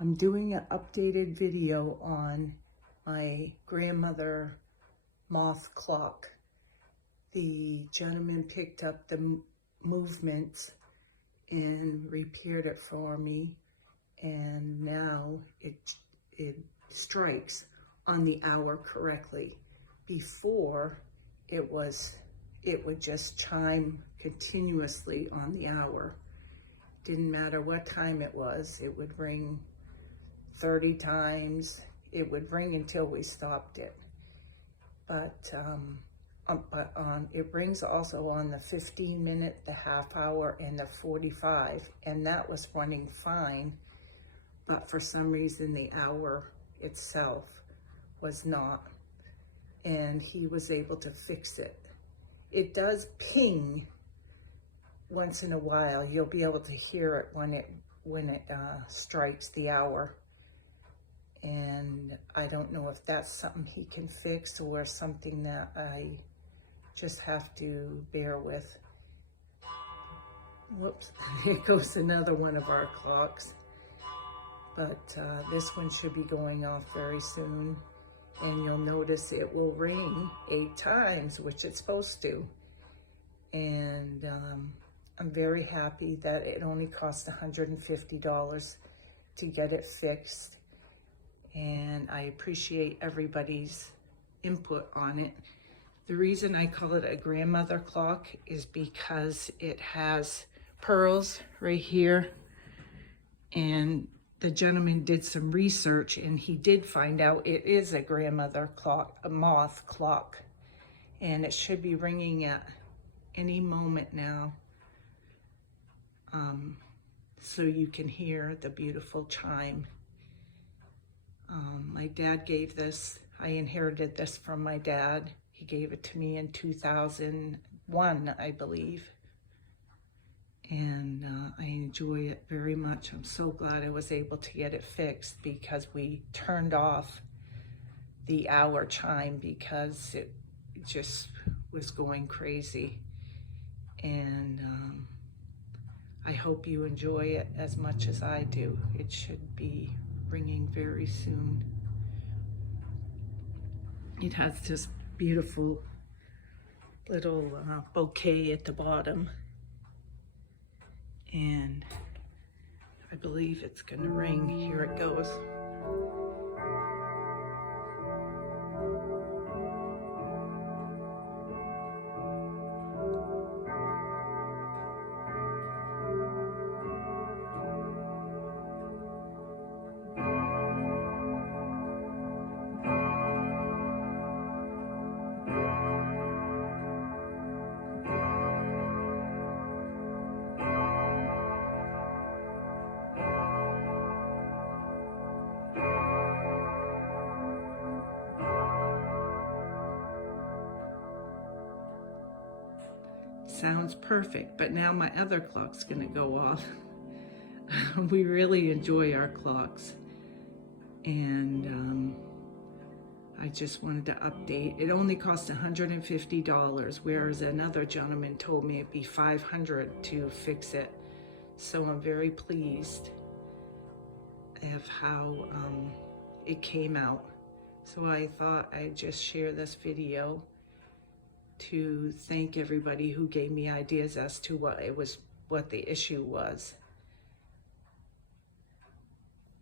I'm doing an updated video on my grandmother Mauthe clock. The gentleman picked up the movements and repaired it for me, and now it strikes on the hour correctly. Before, it would just chime continuously on the hour. Didn't matter what time it was, it would ring 30 times. It would ring until we stopped it. But it rings also on the 15-minute, the half hour, and the 45, and that was running fine. But for some reason, the hour itself was not, and he was able to fix it. It does ping once in a while. You'll be able to hear it when it strikes the hour. And I don't know if that's something he can fix or something that I just have to bear with. Whoops, here goes another one of our clocks. But this one should be going off very soon. And you'll notice it will ring 8 times, which it's supposed to. And I'm very happy that it only cost $150 to get it fixed. And I appreciate everybody's input on it. The reason I call it a grandmother clock is because it has pearls right here. And the gentleman did some research and he did find out it is a grandmother clock, a Mauthe clock. And it should be ringing at any moment now. So you can hear the beautiful chime. My dad gave this, I inherited this from my dad. He gave it to me in 2001, I believe. And I enjoy it very much. I'm so glad I was able to get it fixed because we turned off the hour chime because it just was going crazy. And I hope you enjoy it as much as I do. It should be ringing very soon. It has this beautiful little bouquet at the bottom. And I believe it's gonna ring. Here it goes. Sounds perfect, but now my other clock's gonna go off. We really enjoy our clocks. And I just wanted to update. It only cost $150, whereas another gentleman told me it'd be $500 to fix it. So I'm very pleased of how it came out. So I thought I'd just share this video to thank everybody who gave me ideas as to what the issue was.